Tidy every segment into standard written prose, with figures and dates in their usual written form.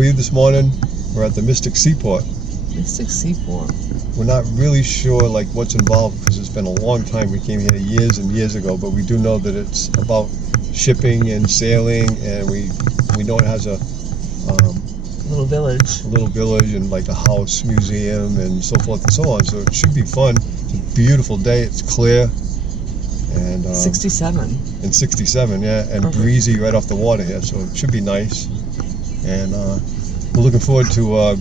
are you this morning? We're at the Mystic Seaport. Mystic Seaport. We're not really sure like what's involved because it's been a long time. We came here years and years ago, but we do know that it's about shipping and sailing, and we know it has a little village. A little village and like a house museum and so forth and so on. So it should be fun. It's a beautiful day. It's clear. And 67. And 67, yeah, and Perfect. Breezy right off the water here, so it should be nice. And we're looking forward to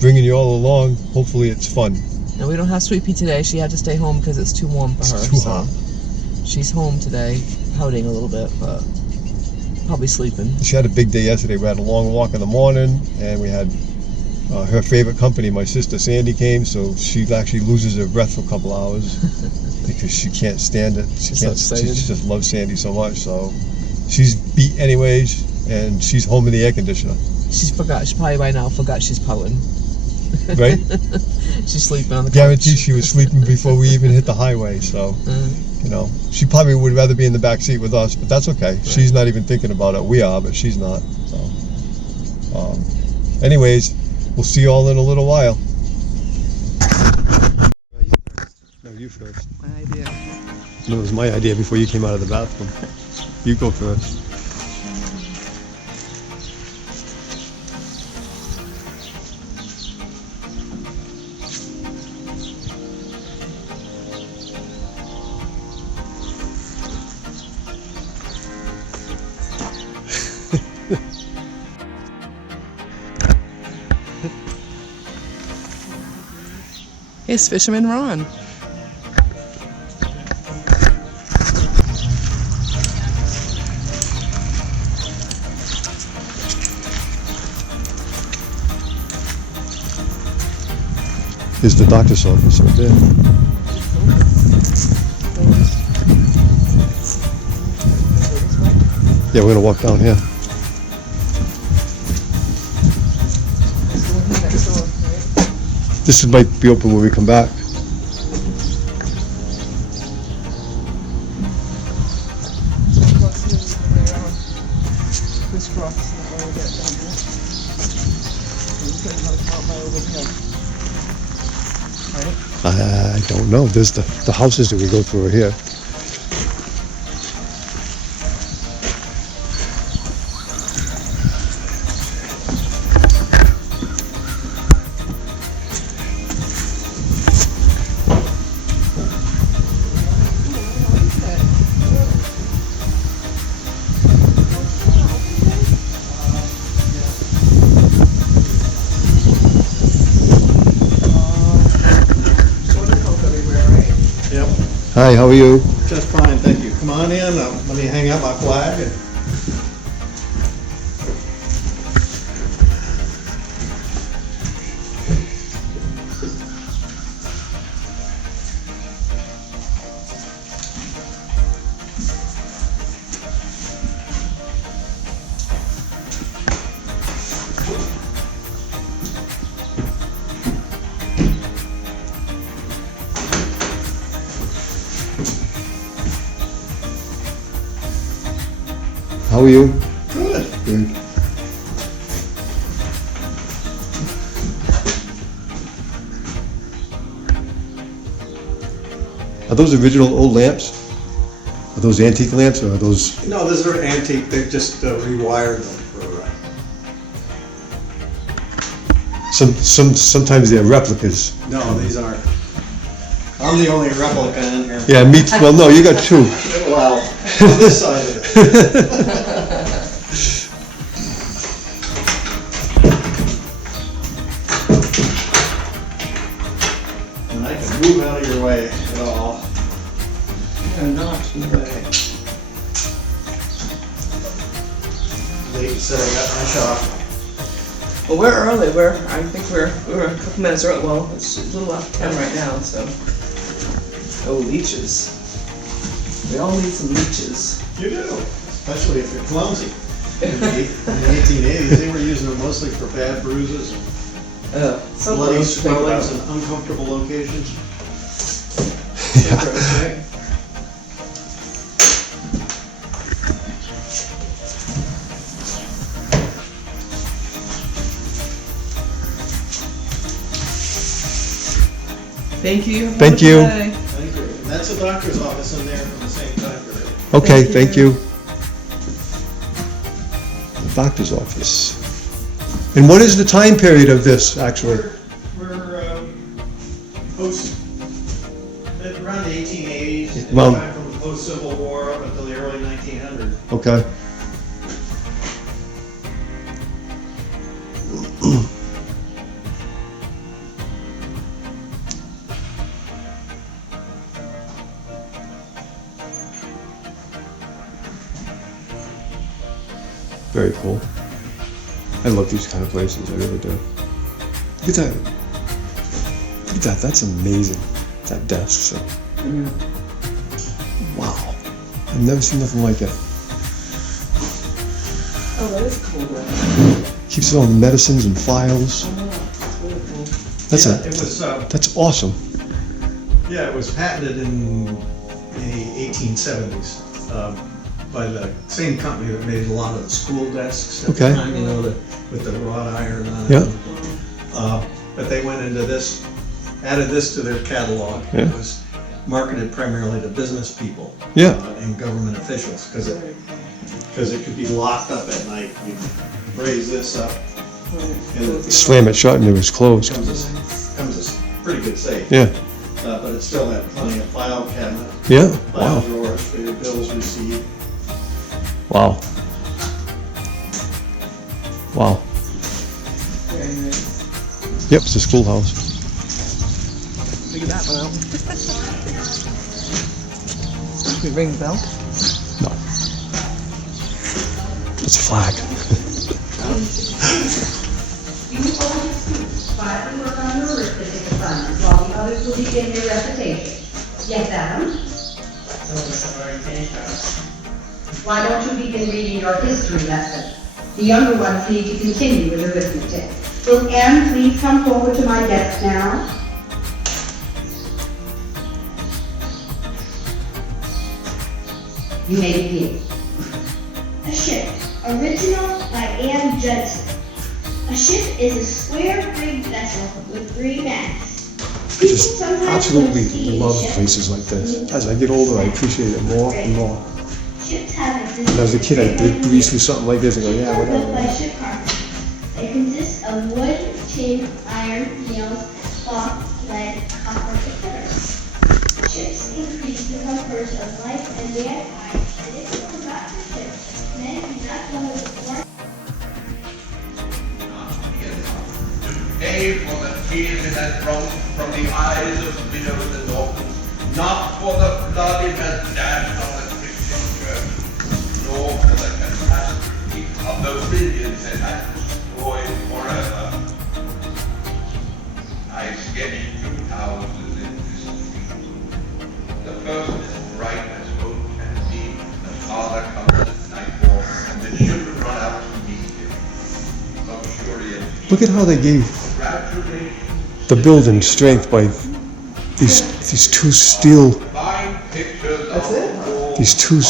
bringing you all along. Hopefully it's fun. And we don't have Sweet Pea today. She had to stay home because it's too warm for her. It's too hot. She's home today, pouting a little bit, but probably sleeping. She had a big day yesterday. We had a long walk in the morning, and we had her favorite company. My sister Sandy came, so she actually loses her breath for a couple hours because she can't stand it. She just loves Sandy so much. So she's beat anyways, and she's home in the air conditioner. She's forgot. She probably by now forgot she's pouting. Right? She's sleeping on the couch. Guarantee she was sleeping before we even hit the highway. So you know, she probably would rather be in the back seat with us, but that's okay. Right. She's not even thinking about it. We are, but she's not. So, anyways, we'll see you all in a little while. No, you first. My idea. No, it was my idea before you came out of the bathroom. You go first. It's Fisherman Ron. Here's the doctor's office right there. Yeah, we're gonna walk down here. This might be open when we come back. I don't know. There's the houses that we go through are here. Hi, how are you? Just fine, thank you. Come on in, let me hang out my flag. How are you? Good. Good. Are those original old lamps? Are those antique lamps, or are those? No, those are antique. They've just rewired them for. Sometimes they're replicas. No, these aren't. I'm the only replica in here. Yeah, me too. Well, no, you got two. Well, on this side of it. And I can move out of your way at all. And not in the way. Late setting up my shop. Well, we're early. I think we're a couple minutes early. Well, it's a little after 10 right now, so. Oh, leeches. We all need some leeches. You do, especially if you're clumsy. In the 1880s, they were using them mostly for bad bruises and bloody swellings in uncomfortable locations. Yeah. Thank you. Thank you. Bye. Thank you. And that's a doctor's office in there from the same time period. Okay, Thank thank you. The doctor's office. And what is the time period of this, actually? We're post, around the 1880s, Well- time from the post-Civil War up until the early 1900s. Okay. Very cool. I love these kind of places, I really do. Look at that. Look at that, that's amazing. That desk, so. Wow. I've never seen nothing like it. Oh, that is cool. Right? Keeps all the medicines and files. Oh, that's really cool. That's Yeah, a, it was, that's awesome. yeah, it was patented in the 1870s by the same company that made a lot of the school desks at Okay. the time, you know, with the wrought iron on it. Yeah. But they went into this, added this to their catalog. Yeah. It was marketed primarily to business people. Yeah. And government officials, because it could be locked up at night. You raise this up, and it Slam it shut and it was closed. becomes a pretty good safe. Yeah. But it still had plenty of file cabinet, Yeah. file Wow. drawers for your bills received. Wow. Wow. Very nice. Yep, it's a schoolhouse. Figure that one out. Should we ring the bell? No. It's a flag. You will quietly work on your arithmetic assignments while the others will begin their recitation. Yes, Adam? Why don't you begin reading your history lesson? The younger ones need to continue with arithmetic. Will Anne please come forward to my desk now? You may begin. A ship, original by Anne Judson. A ship is a square-rigged vessel with 3 masts. I just absolutely love places like this. As I get older, I appreciate it more and more. Ships have existed. When I was a kid, I'd breeze through something like this and go, yeah, Ships are built by whatever. ship carpenters. They consist of wood, tin, iron, nails, cloth, lead, copper, etc. Ships increase the comfort of life and mankind, and if it were not for ships, men could not go to war. Pay for the tears it has wrung from the eyes of widows and orphans, not for the blood it has dashed on the Christian church, nor for the catastrophe of the millions it has destroyed forever. I sketched 2 houses in this street. The first is bright as hope can be. The father comes at nightfall, and the children run out to meet him. Luxuriant Look at how they gave gradually the building strength by these two steel, fine pictures That's of it? the war, these two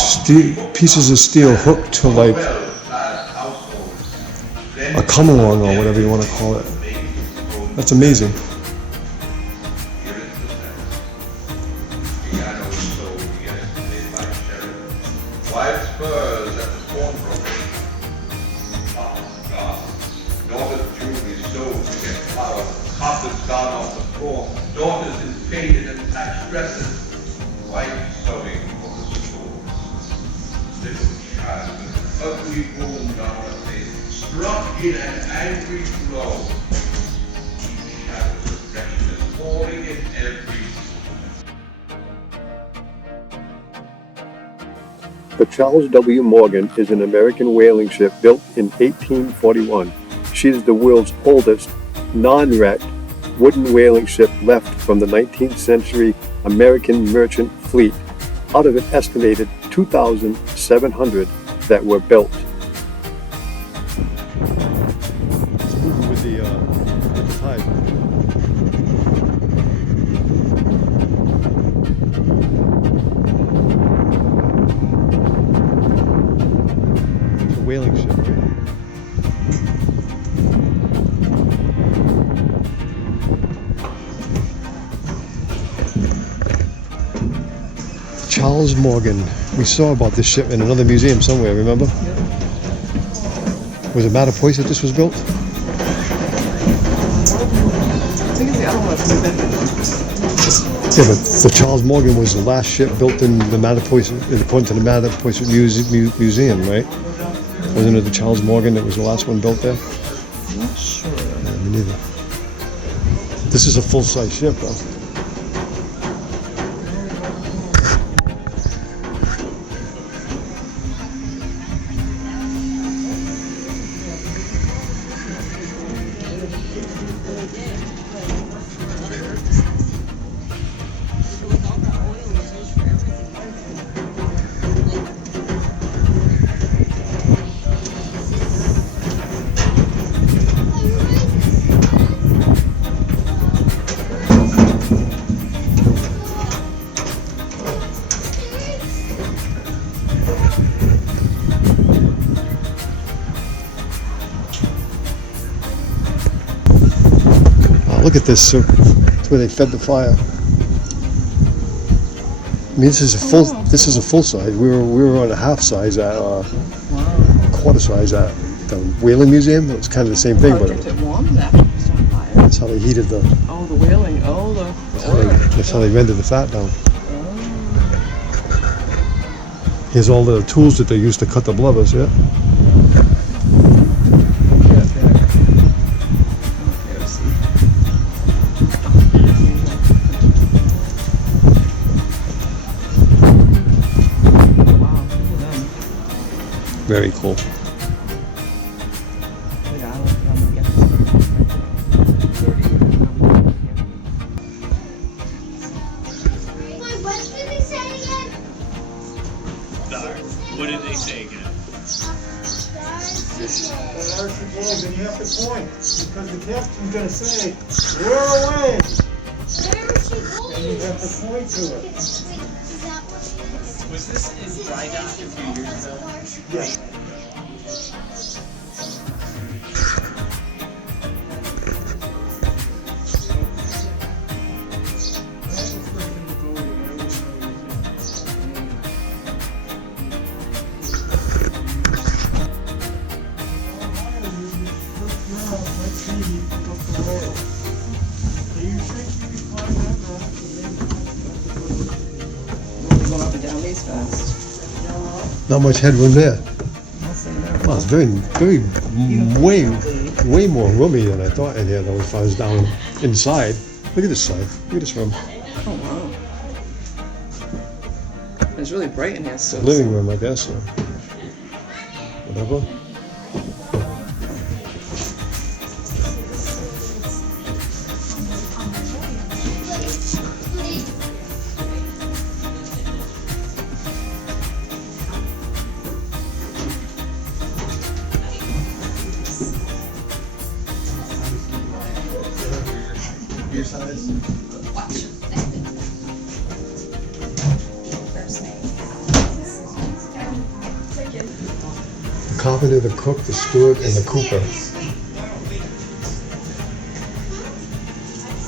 pieces of steel hooked to like well-clad households. Then a come along or whatever you want to call it. make his own. That's amazing. Here is the text. Piano sold yesterday by Sheridan. White spurs at the pawnbroker. Oh, God. Daughter's jewelry sold to get flour. Carpet's gone off the floor. Daughters in faded and patched dresses. White sewing for the stores. Little child with an ugly wound on her face, struck in an angry blow. Each shadow of freshness falling in every The Charles W. Morgan is an American whaling ship built in 1841. She is the world's oldest, non-wrecked, wooden whaling ship left from the 19th century American merchant fleet, out of an estimated 2,700 that were built. It's moving with the tide. It's a whaling ship, right? Charles Morgan. We saw about this ship in another museum somewhere, remember? Was it Mattapoisett this was built? I think it's the other one that's moved in. Yeah, but the Charles Morgan was the last ship built in the Mattapoisett, according to the Mattapoisett Museum, right? Wasn't it the Charles Morgan that was the last one built there? I'm not sure. Yeah, me neither. This is a full-size ship, though. Look at this, so it's where they fed the fire. I mean, this is a full size. We were on a half size at quarter size at the Whaling Museum. It was kind of the same thing, but Kept it warm that was on fire. that's how they heated the. Oh, the whaling. Oh, the That's how they rendered the fat down. Here's all the tools that they used to cut the blubers. Yeah. Very cool. What did they say again? What did they say again? Then you have to point, because the captain's gonna say, "We're away," Where was she going? and you have to point to it. Is that what it is? Was this in dry dock a few years ago? Yes. Going up and down these fast. Not much headroom there. I'll say that. Wow, it's way more roomy than I thought in here, though, if I was down inside. Look at this side. Look at this room. Oh, wow. It's really bright in here still. Living room, I guess, or whatever. Your size. The carpenter, the cook, the steward, and the cooper.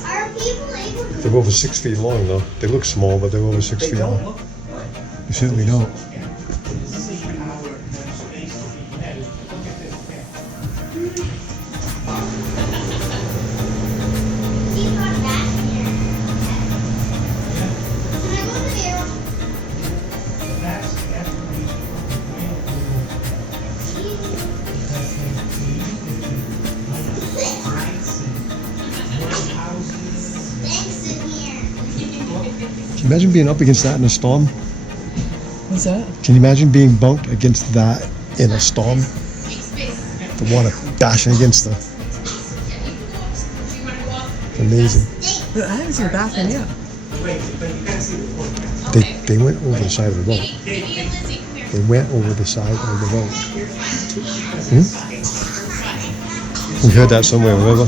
Are people able to? They're over 6 feet long, though. They look small, but they're over 6 feet long. They certainly don't. He's not back here. Can I go to the air? Thanks in here. Can you imagine being up against that in a storm? What's that? Can you imagine being bunked against that in a storm? The water dashing against the. It's amazing. I haven't seen a bathroom yet. They went over the side of the boat. They went over the side of the boat. Hmm? We heard that somewhere, remember?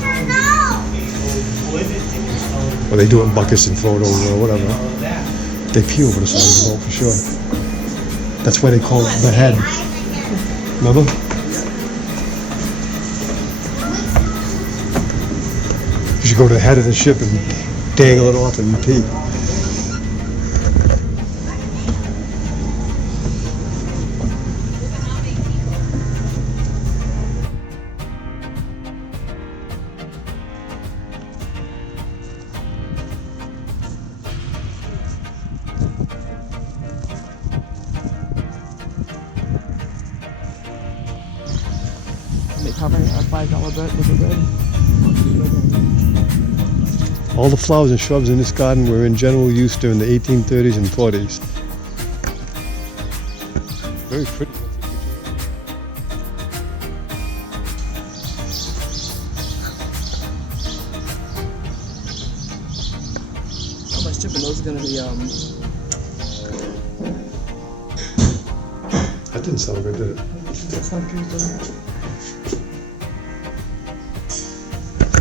Or they do it in buckets and throw it over or whatever. They pee over the side of the boat for sure. That's why they call it the head. Remember? You should go to the head of the ship and dangle it off and pee. $5 bread with the bread. All the flowers and shrubs in this garden were in general use during the 1830s and 40s. Very pretty. How much chipping those are gonna be? That didn't sound good, did it? That's not good.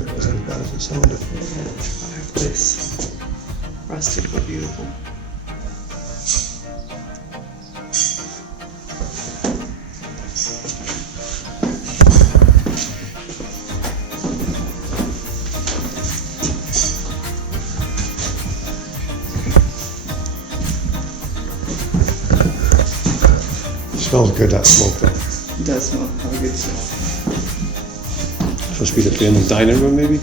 It wasn't as bad as it sounded. Look at this. Rusted but beautiful. Smells good, that smoke though. It does smell. Have a good smell. Supposed to be the family dining room, maybe?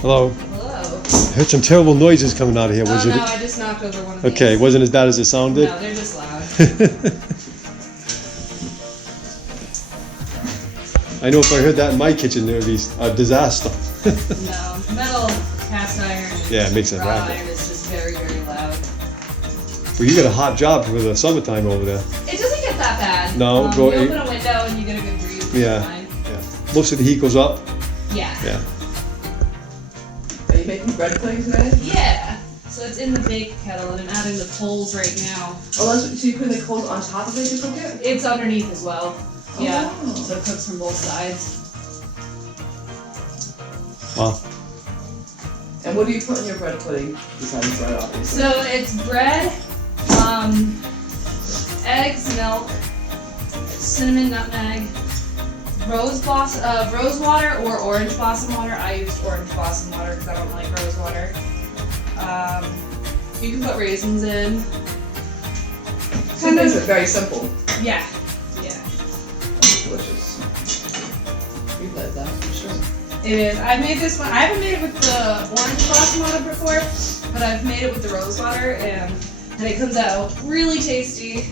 Hello. Hello. I heard some terrible noises coming out of here. Was Oh it? no, I just knocked over one of these. Okay, wasn't as bad as it sounded? No, they're just loud. I know if I heard that in my kitchen, there would be a disaster. No, metal, cast iron, and Yeah, it makes it raw racket. iron is just very, very loud. Well, you got a hot job for the summertime over there. It doesn't get that bad. No, you go open eight- a window and you get a good breeze. It's Yeah. fine. Most of the heat goes up. Yeah. Yeah. Are you making bread pudding today? Yeah. So it's in the bake kettle and I'm adding the coals right now. Oh, that's what, so you put the coals on top of it to cook it? It's underneath as well. Yeah. Oh. So it cooks from both sides. Wow. And what do you put in your bread pudding besides bread, obviously? So it's bread, eggs, milk, cinnamon, nutmeg, rose water or orange blossom water. I used orange blossom water because I don't like rose water. You can put raisins in. So it makes it very simple. Yeah. Yeah. Delicious. You've led that for sure. It is. I made this one. I haven't made it with the orange blossom water before, but I've made it with the rose water, and it comes out really tasty.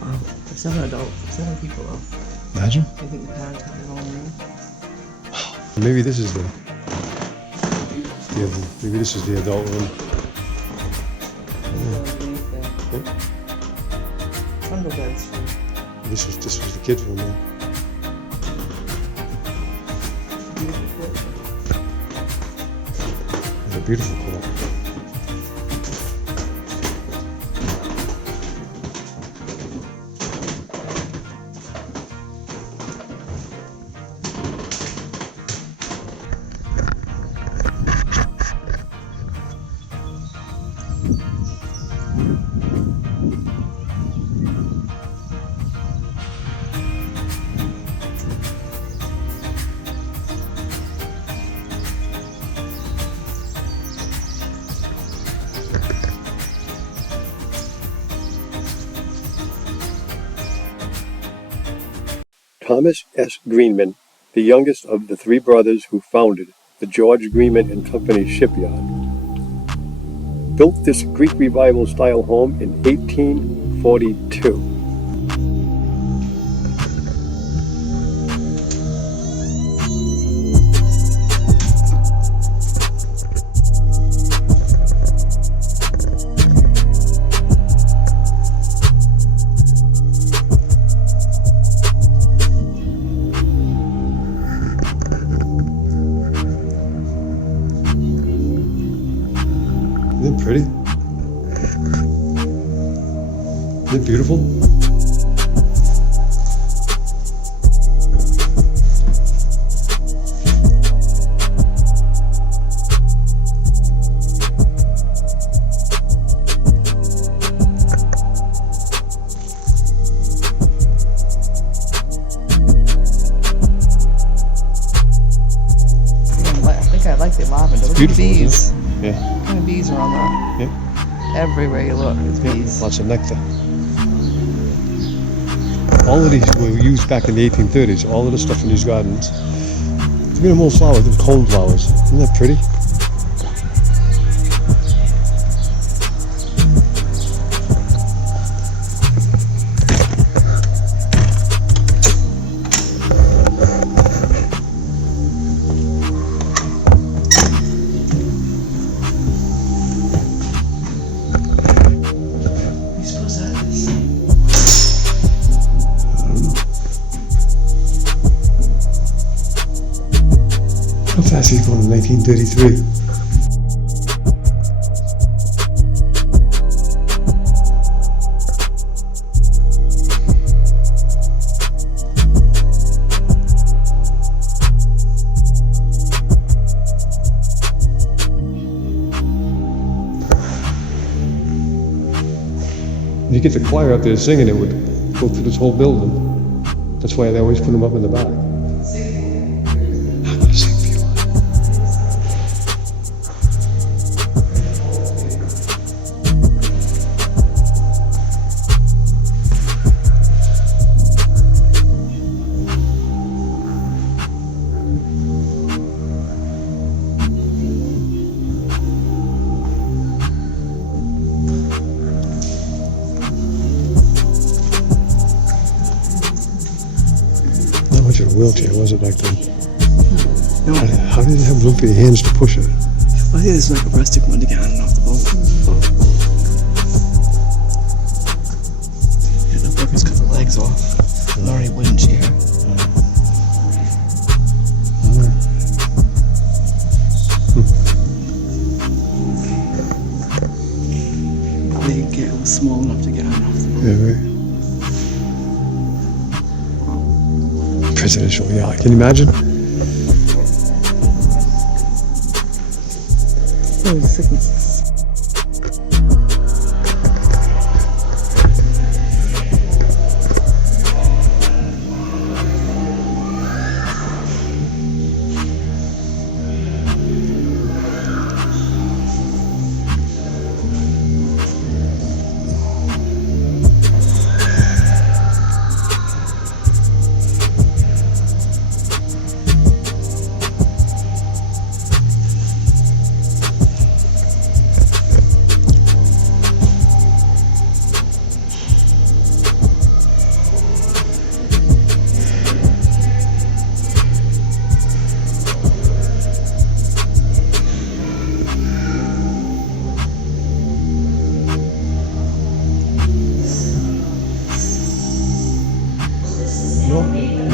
Wow. For 7 people though. Imagine. I think the parents have their own room. Maybe this is the maybe this is the adult room. Underneath there. Bundle beds. This was the kids' room. Then. It's a beautiful color. Thomas S. Greenman, the youngest of the three brothers who founded the George Greenman and Company shipyard, built this Greek Revival style home in 1842. Isn't it pretty? Isn't it beautiful? like the lavender. Look at the beautiful, isn't it? bees. Yeah. How many bees are on that? Yeah. Everywhere you look, there's bees. Lots of nectar. All of these were used back in the 1830s. All of the stuff in these gardens. Look at them old flowers, them cone flowers. Isn't that pretty? You suppose that is? How fast he's going in 1933. You get the choir up there singing, it would go through this whole building. That's why they always put them up in the back. I'm gonna sing for you. Not much of a wheelchair, was it back then? No. How did it have room for your hands to push it? I think it's like a rustic one to get on and off the boat. Yeah, the workers cut the legs off. Already wooden chair. They get it was small enough to get on and off the boat. Yeah, right. Presidential yacht. Can you imagine? Oh, sickness.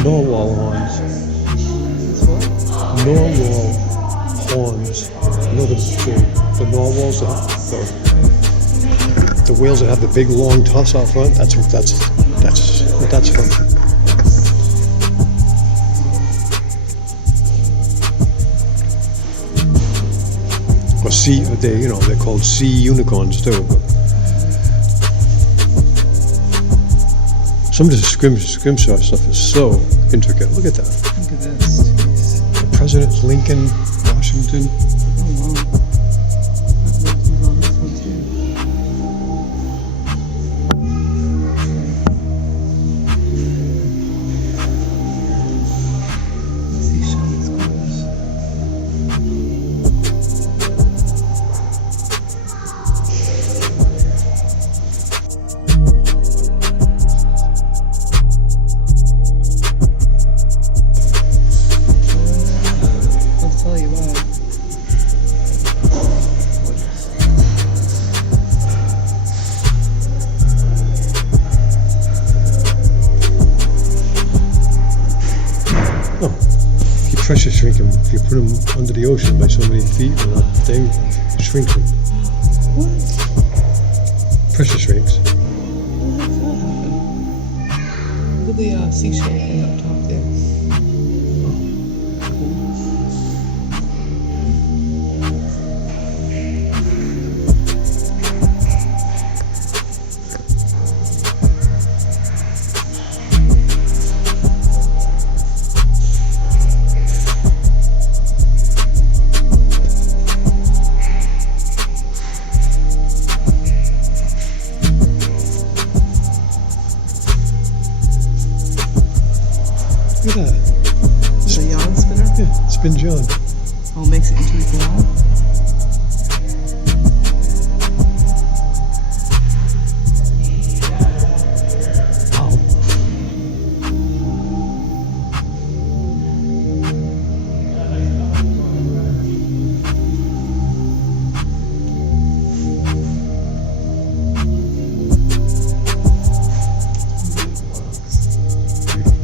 Narwhal horns. Narwhal horns. You know the narwhals, the whales that have the big long tusks out front. That's what that's from. Or sea, they're called sea unicorns too. But some of the scrimshaw stuff is so intricate. Look at that. Look at this. Jeez. The Presidents Lincoln, Washington. Oh, wow. That looks on this one too. Seashell explorers. I'll tell you what. Oh, if you pressure shrink them, if you put them under the ocean by so many feet, the thing shrinks them. Pressure shrinks. How does that happen? Look at the seashell thing up top there. Oh, makes it into a ball?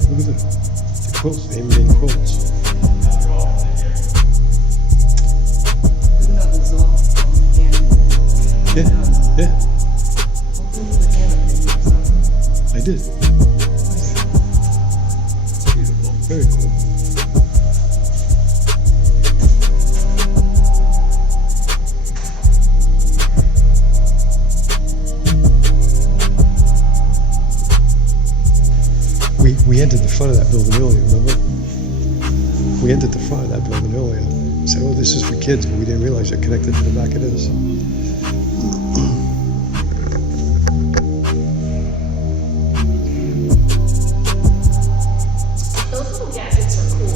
Look at the quilts, they made quilts. Yeah, yeah. I did. Beautiful, very cool. We entered the front of that building earlier, remember? We entered the front of that building earlier. Said, oh, this is for kids, but we didn't realize it connected to the back it is. Those little gadgets are cool.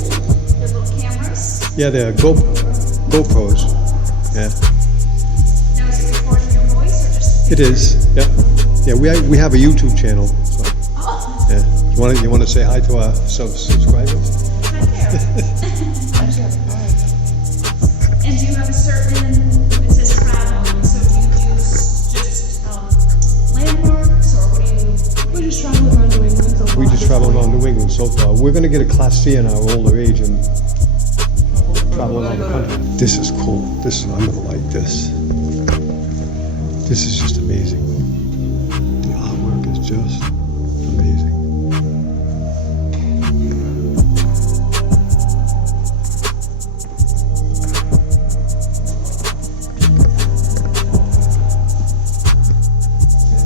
They're little cameras. Yeah, they're GoPros. Yeah. Now is it recording your voice or just? It is, yeah. Yeah, we have a YouTube channel, so, Oh, yeah. You want to say hi to our subscribers? right there. And do you have a certain, it says travel, so do you use just landmarks or what do you? We just travel around New England. So We just travel around New England so far. We're going to get a Class C in our older age and travel around the country. This is cool. I'm going to like this. This is just amazing. The artwork is just amazing.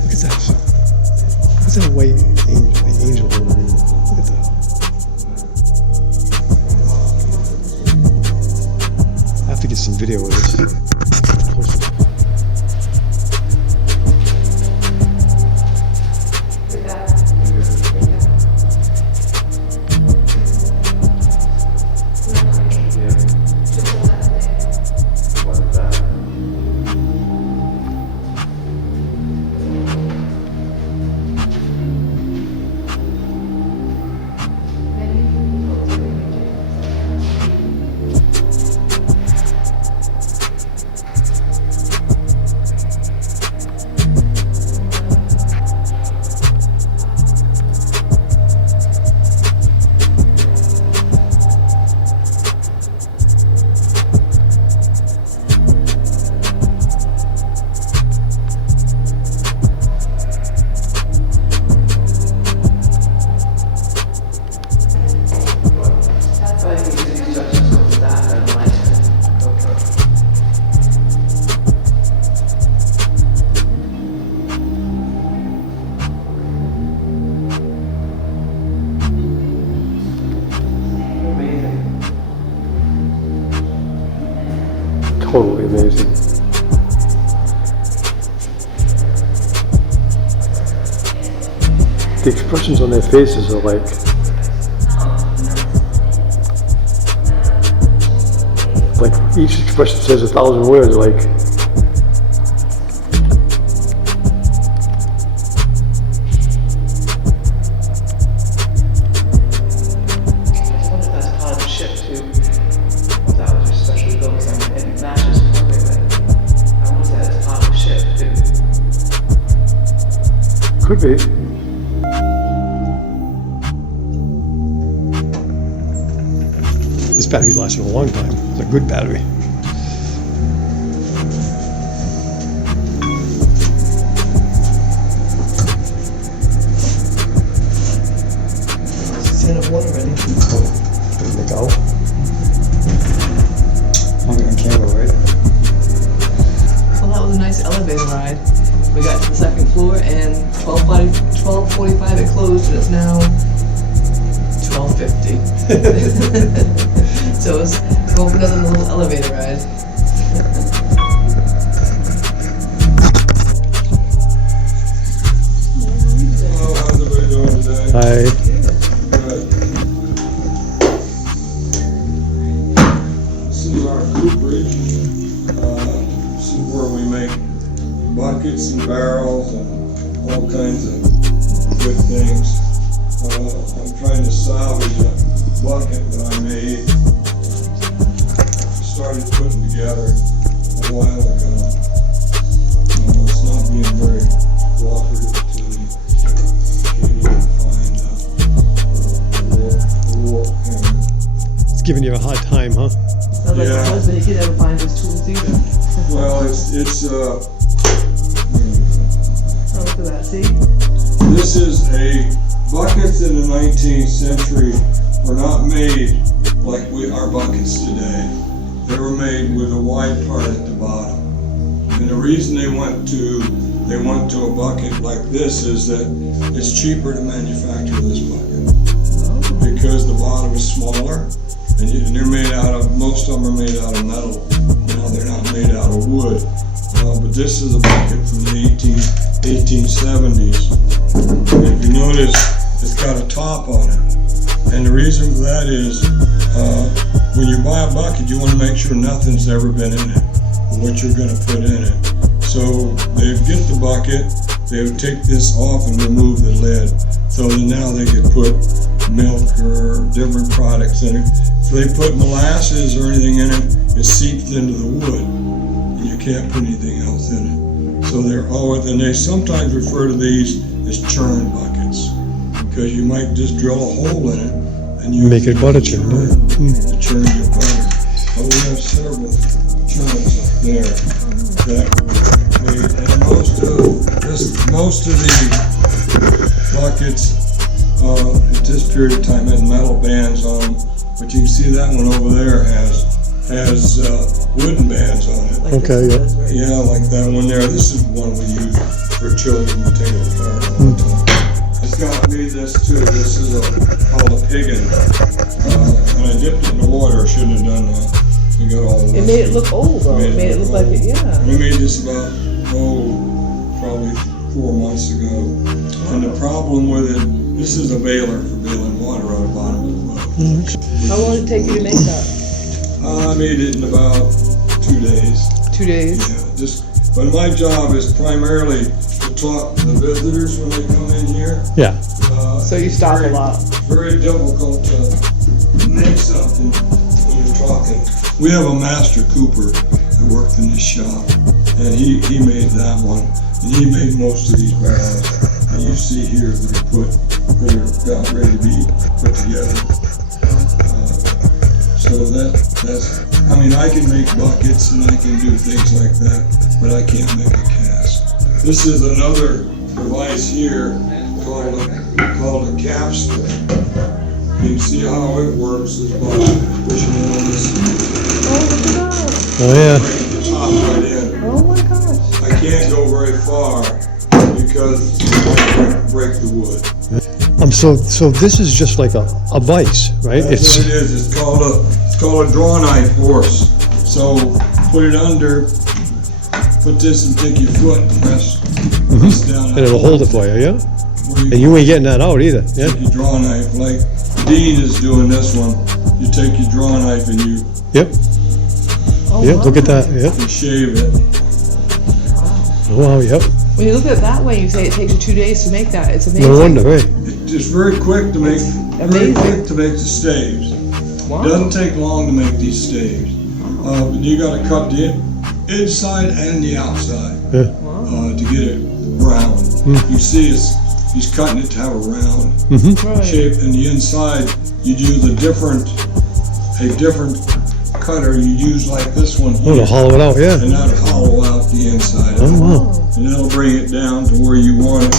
Look at that. Look at that white angel over there. Look at that. I have to get some video of this. Totally amazing. The expressions on their faces are like each expression says 1,000 words. Like I wonder if that's part of the ship too. If that was just specially built, because it matches perfectly. I wonder if that's part of the ship too. could be. This battery lasted a long time. It's a good battery. It's in a water ready. There we go. I'm on camera, right? Well, that was a nice elevator ride. We got to the second floor and 12:45 it closed and it's now 12:50. So it's going for another little elevator ride. Hello, how's everybody doing today? Hi. Good. So, is our cooperage. This is where we make buckets and barrels and all kinds of good things. I'm trying to salvage a bucket that I made. Started putting together a while ago. It's not being very cooperative to me. Can't even find a warp hammer. It's giving you a hard time, huh? Sounds like Yeah. my husband, he could never find his tools either. Well, Oh, look at that, see? this is buckets in the 19th century were not made like our buckets today. They were made with a wide part at the bottom. And the reason they went to a bucket like this is that it's cheaper to manufacture this bucket. Because the bottom is smaller, and they're made out of, most of them are made out of metal. Now they're not made out of wood. But this is a bucket from the 1870s. If you notice, it's got a top on it. And the reason for that is, when you buy a bucket, you want to make sure nothing's ever been in it, or what you're going to put in it. So they get the bucket, they would take this off and remove the lid, so that now they could put milk or different products in it. If they put molasses or anything in it, it seeps into the wood, and you can't put anything else in it. So they're always, and they sometimes refer to these as churn buckets, because you might just drill a hole in it and you Make it butter churn, yeah. to churn your butter. But we have several churns up there that made, and most of the buckets at this period of time had metal bands on them, but you can see that one over there has wooden bands on it. Like Okay, this yeah. does, right? Yeah, like that one there. This is one we use for children to take it apart all the time. Scott made this too. This is called a piggin. And I dipped it in the water. I shouldn't have done that. You got all It made it look old though. It made it look like it, yeah. And I made this about, probably 4 months ago. And the problem with it, this is a baler for bailing water on the bottom of the boat. How long did it take you to make that? I made it in about 2 days. 2 days? Yeah, but my job is primarily to talk to the visitors when they come in here. Yeah. So you stop a Very- lot. Very difficult to make something when you're talking. We have a master cooper that worked in this shop, and he made that one, and he made most of these barrels that you see here that are about ready to be put together. So I can make buckets and I can do things like that, but I can't make a cask. This is another device here called a capstan. You can see how it works is by pushing it on this, Oh, yeah. break the top right in. Oh my gosh. I can't go very far because I break the wood. So this is just like a vice, right? That's what it is. It's called a draw knife horse. So put it under, put this and take your foot and press down. And it'll hold it for you, yeah? Where And you ain't getting that out either, yeah? take your draw knife, like Dean is doing this one. You take your draw knife and you Yep, Oh, yep, look at wow. that, yep. shave it. Oh, wow, yep. When you look at it that way, you say it takes you 2 days to make that. It's amazing. No wonder, right? It's very quick to make. Very amazing. quick to make the staves. Wow. Doesn't take long to make these staves. But you got to cut the inside and the outside Wow. to get it round. You see, he's cutting it to have a round Right. shape, and the inside you'd use a different cutter. You use like this one Oh, here, to hollow it out, yeah. and that'll hollow out the inside. Oh, wow. And that'll bring it down to where you want it.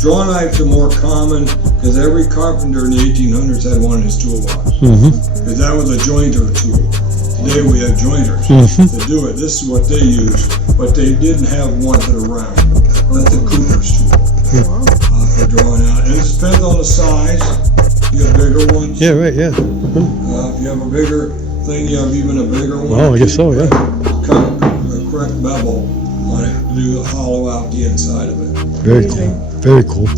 Draw knives are more common because every carpenter in the 1800s had one in his toolbox. Because that was a jointer tool. Today we have jointers that do it. This is what they use, but they didn't have ones that are round. That's the cooper's tool for drawing out. And it depends on the size. You got bigger ones. Yeah, right, yeah. If you have a bigger thing, you have even a bigger one. Oh, I guess so, yeah. Cut a correct bevel on it to hollow out the inside of it. Very cool, very cool.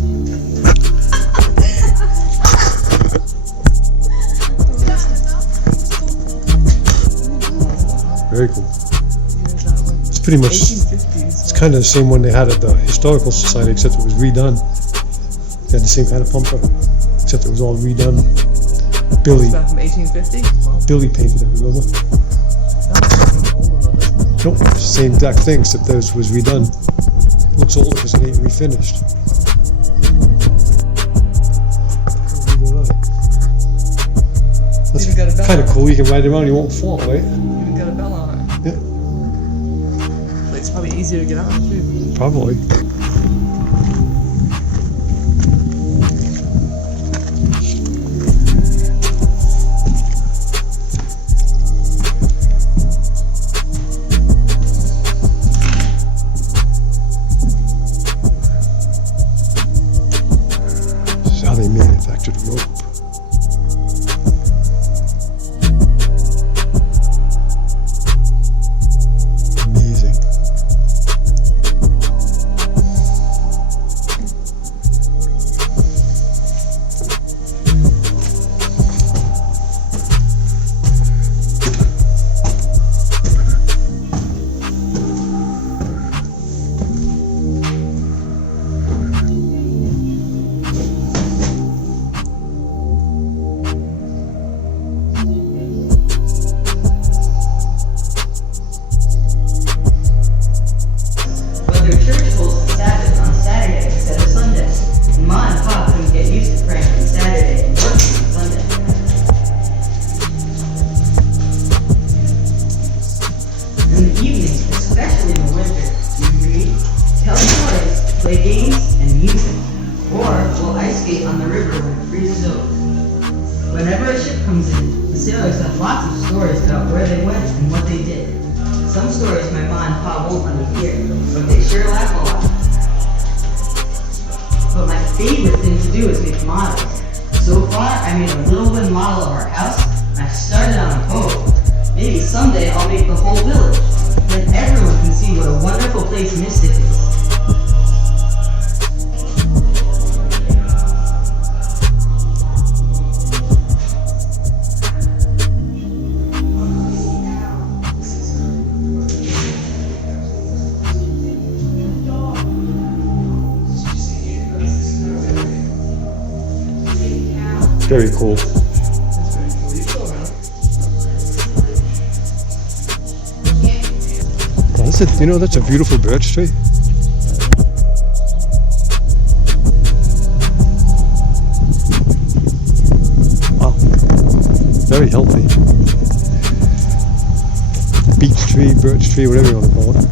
Very cool. It's pretty much, 1850s. it's kind of the same one they had at the Historical Society, except it was redone. They had the same kind of pumper, except it was all redone. Billy Back from 1850? Wow. Billy painted it, remember? Nope, same exact thing, except theirs was redone. Looks older because it ain't refinished. That's Even got a bell kind of on it. cool. You can ride around, you won't fall, right? Even got a bell on it. Yeah, But it's probably easier to get on too. probably. This is how they manufactured rope. Amazing. But their church holds the Sabbath on Saturday instead of Sunday. And Ma and Pa couldn't get used to praying on Saturday and working on Sunday. In the evenings, especially in the winter, we read, tell stories, play games, and music. Or we'll ice skate on the river when it freezes over. Whenever a ship comes in, the sailors have lots of stories about where they went and what they did. Some stories my Ma and Pa won't let me hear, but they sure laugh a lot. But my favorite thing to do is make models. So far, I made a little wooden model of our house, and I started on a boat. Maybe someday I'll make the whole village. Then everyone can see what a wonderful place Mystic is. Very cool. Oh, that's a, you know, that's a beautiful birch tree. Wow. Very healthy. Beech tree, birch tree, whatever you want to call it.